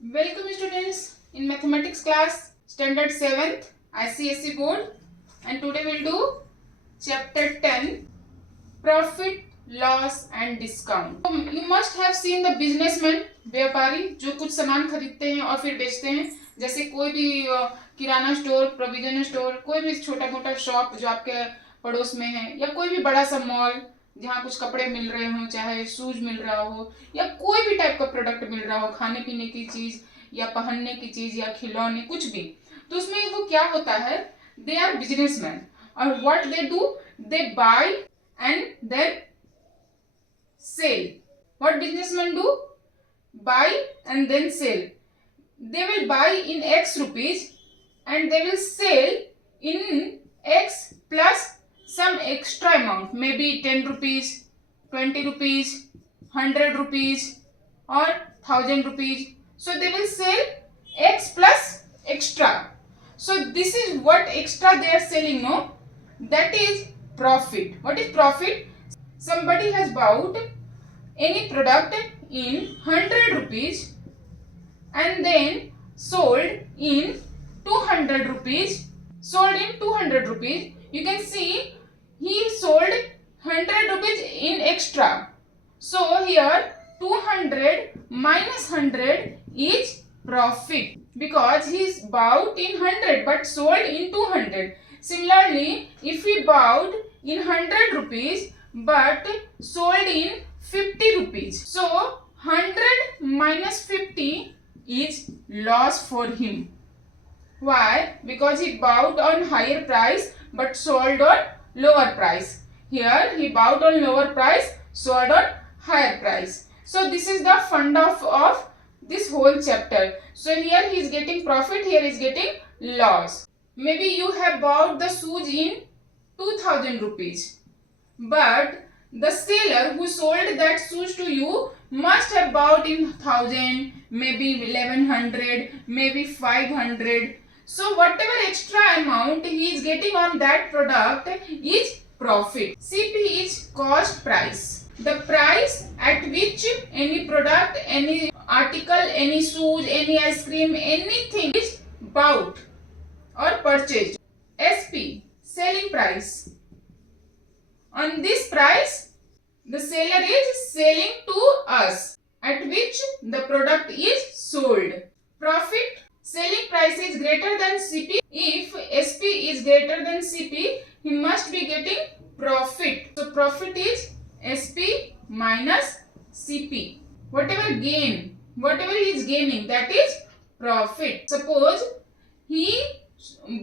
Welcome students in mathematics class standard 7th ICSE board, and today we'll do chapter 10 profit loss and discount. You must have seen the businessmen, व्यापारी जो कुछ सामान खरीदते हैं और फिर बेचते हैं, जैसे कोई भी किराना स्टोर, प्रोविजन स्टोर, कोई भी छोटा मोटा शॉप जो आपके पड़ोस में है, या कोई भी बड़ा सा मॉल जहाँ कुछ कपड़े मिल रहे हो, चाहे शूज मिल रहा हो या कोई भी टाइप का प्रोडक्ट मिल रहा हो, खाने पीने की चीज या पहनने की चीज या खिलौने, कुछ भी, तो उसमें वो क्या होता है, दे आर बिजनेसमैन और what they do, they buy and then sell. What businessmen do? Buy and then sell. They will buy in X rupees and they will sell in X plus some extra amount, maybe 10 rupees, 20 rupees, 100 rupees or 1000 rupees. So they will sell X plus extra. So this is what extra they are selling, no? That is profit. What is profit? Somebody has bought any product in 100 rupees and then sold in 200 rupees. Sold in 200 rupees. You can see he sold 100 rupees in extra. So here 200 minus 100 is profit because he bought in 100 but sold in 200. Similarly, if we bought in 100 rupees but sold in 50 rupees, so 100 minus 50 is loss for him. Why? Because he bought on higher price but sold on lower price. Here he bought on lower price, sold on higher price. So this is the fund of this whole chapter. So here he is getting profit, here is getting loss. Maybe you have bought the shoes in 2000 rupees, but the seller who sold that shoes to you must have bought in 1000, maybe 1100, maybe 500. So whatever extra amount he is getting on that product is profit. CP is cost price. The price at which any product, any article, any shoes, any ice cream, anything is bought or purchased. SP, selling price. On this price, the seller is selling to us, at which the product is sold. Profit, selling price is greater than CP. If SP is greater than CP, he must be getting profit. So profit is SP minus CP. Whatever gain, whatever he is gaining, that is profit. Suppose he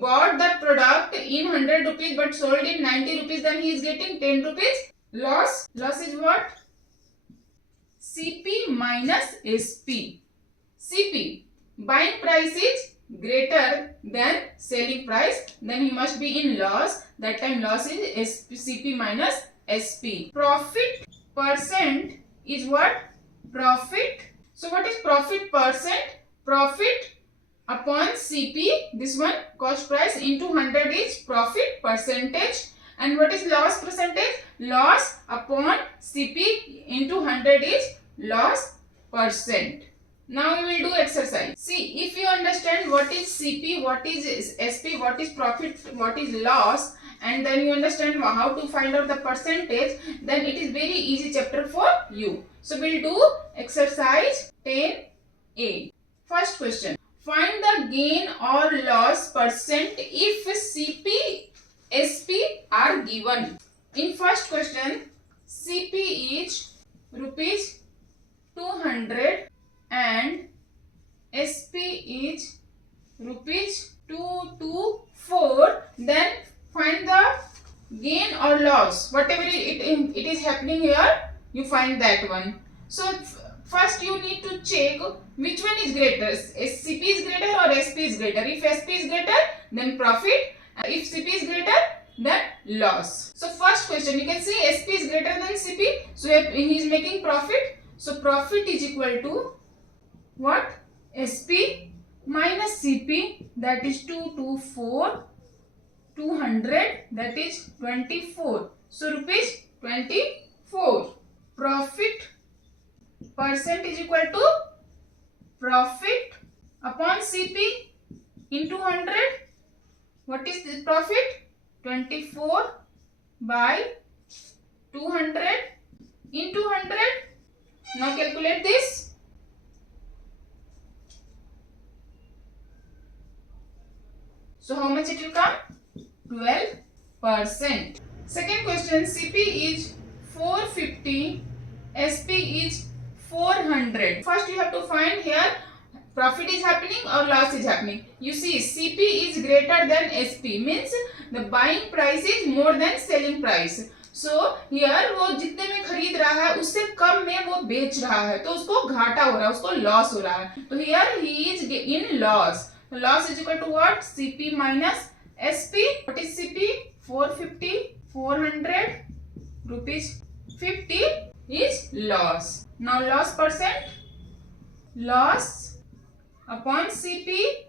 bought that product in 100 rupees but sold in 90 rupees, then he is getting 10 rupees. Loss is what? CP minus SP. CP, buying price is greater than selling price, then he must be in loss. That time loss is CP minus SP. Profit percent is what? Profit. So what is profit percent? Profit upon CP, this one cost price into 100 is profit percentage. And what is loss percentage? Loss upon CP into 100 is loss percent. Now we will do exercise. See, if you understand what is CP, what is SP, what is profit, what is loss, and then you understand how to find out the percentage, then it is very easy chapter for you. So we will do exercise 10A. First question. Find the gain or loss percent if CP, SP are given. In first question, CP is rupees 200 and SP is rupees 224. Then find the gain or loss. Whatever it is happening here, you find that one. So first you need to check which one is greater. CP is greater or SP is greater. If SP is greater, then profit. If CP is greater, then loss. So first question, you can see SP is greater than CP. So he is making profit. So profit is equal to what? SP minus CP, that is 224, 200, that is 24. So rupees 24. Profit percent is equal to profit upon CP into 100. What is the profit? 24 by 200 into 100. Now calculate this. So how much it will come? 12%. Second question, CP is 450, SP is 400. First you have to find here profit is happening or loss is happening. You see CP is greater than SP, means the buying price is more than selling price. So here वो जितने में खरीद रहा है उससे कम में वो बेच रहा है, तो उसको घाटा हो रहा है, उसको लॉस हो रहा है. तो here he is in loss. Loss is equal to what? CP minus SP. What is CP? 450, 400 rupees 50 is loss. Now loss percent, loss upon CP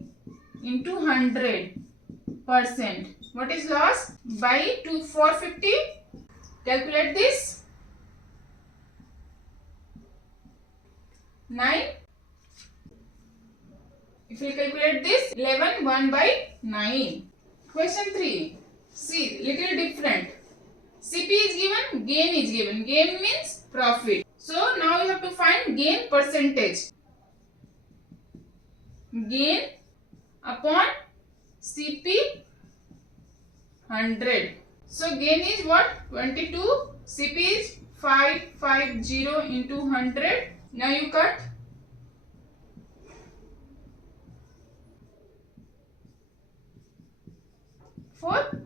into 100%. What is loss? By 450. Calculate this. 9. If we calculate this, 11, 1 by 9. Question 3. See, little different. CP is given, gain is given. Gain means profit. So now you have to find gain percentage. Gain upon CP 100. So gain is what? 22. CP is 550 into 100. Now you cut. 4%.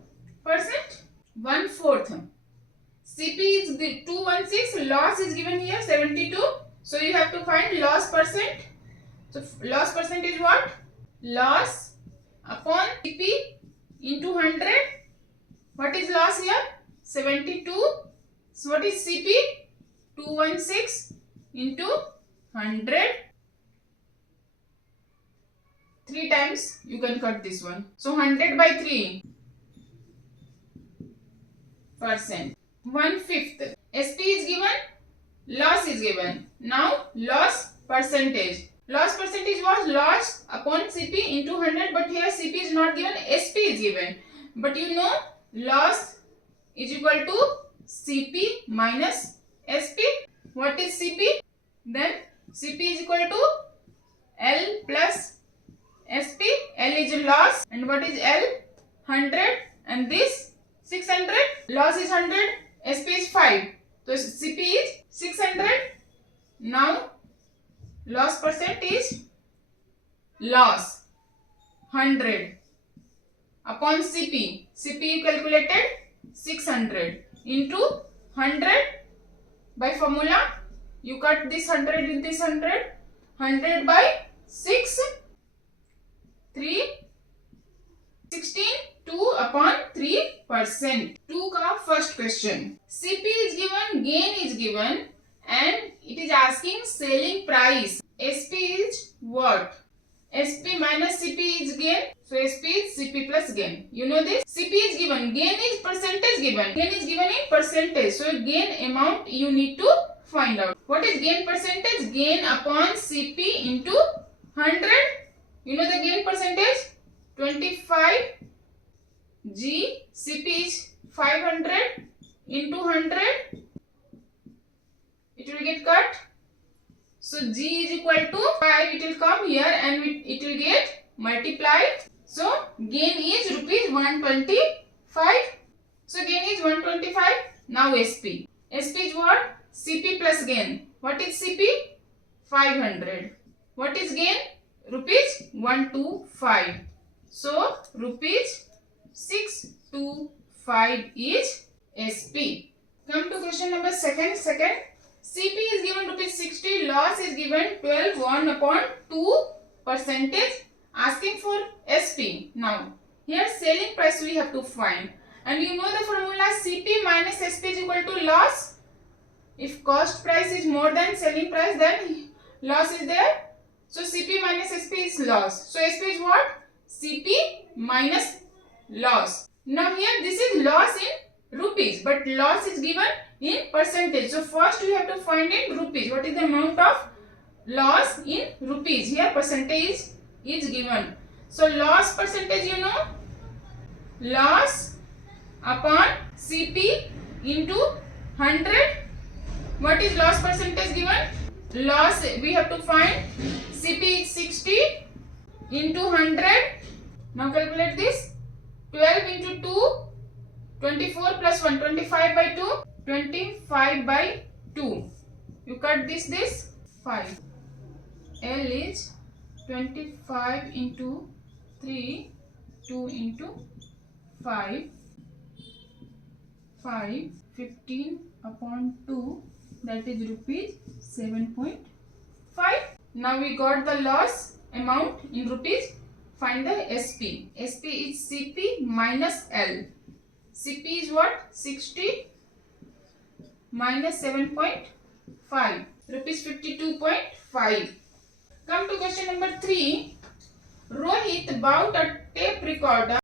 1/4. CP is 216. Loss is given here 72. So you have to find loss percent. So loss percent is what? Loss upon CP into 100. What is loss here? 72. So what is CP? 216 into 100. 3 times you can cut this one. So 100 by 3%. 1/5. SP is given, loss is given. Now loss percentage. Loss percentage was loss upon CP into 100, but here CP is not given, SP is given. But you know loss is equal to CP minus SP. What is CP? Then CP is equal to L plus SP. L is loss, and what is L? 100, and this 600. Loss is 100, SP is 5. So CP is 600. Now loss percent is loss 100 upon CP. CP you calculated 600 into 100. By formula you cut this 100 with this 100. 100 by 6. 3. 16. 2 upon 3%. 2 का first question. CP is given, gain is given, and it is asking selling price. SP is what? SP minus CP is gain. So SP is CP plus gain. You know this? CP is given, gain is percentage given. Gain is given in percentage. So gain amount you need to find out. What is gain percentage? Gain upon CP into 100. You know the gain percentage? 25. G, CP is 500 into 100. It will get cut. So G is equal to 5. It will come here and it will get multiplied. So gain is rupees 125. So gain is 125. Now SP. SP is what? CP plus gain. What is CP? 500. What is gain? Rupees 125. So rupees 625 is SP. Come to question number second. CP is given rupees 60. Loss is given 12. 1 upon 2 percentage. Asking for SP. Now here selling price we have to find. And you know the formula CP minus SP is equal to loss. If cost price is more than selling price, then loss is there. So CP minus SP is loss. So SP is what? CP minus loss. Now here this is loss in rupees, but loss is given in percentage. So first we have to find in rupees. What is the amount of loss in rupees? Here percentage is is given. So loss percentage, you know, loss upon CP into 100. What is loss percentage given? Loss, we have to find CP is 60 into 100. Now calculate this. 12 into 2, 24 plus 1, 25 by 2, 25 by 2. You cut this 5. L is 25 into 3, 2 into 5, 15 upon 2, that is rupees 7.5. Now we got the loss amount in rupees. Find the SP. SP is CP minus L. CP is what? 60 minus 7.5, rupees 52.5. Come to question number 3. Rohit bought a tape recorder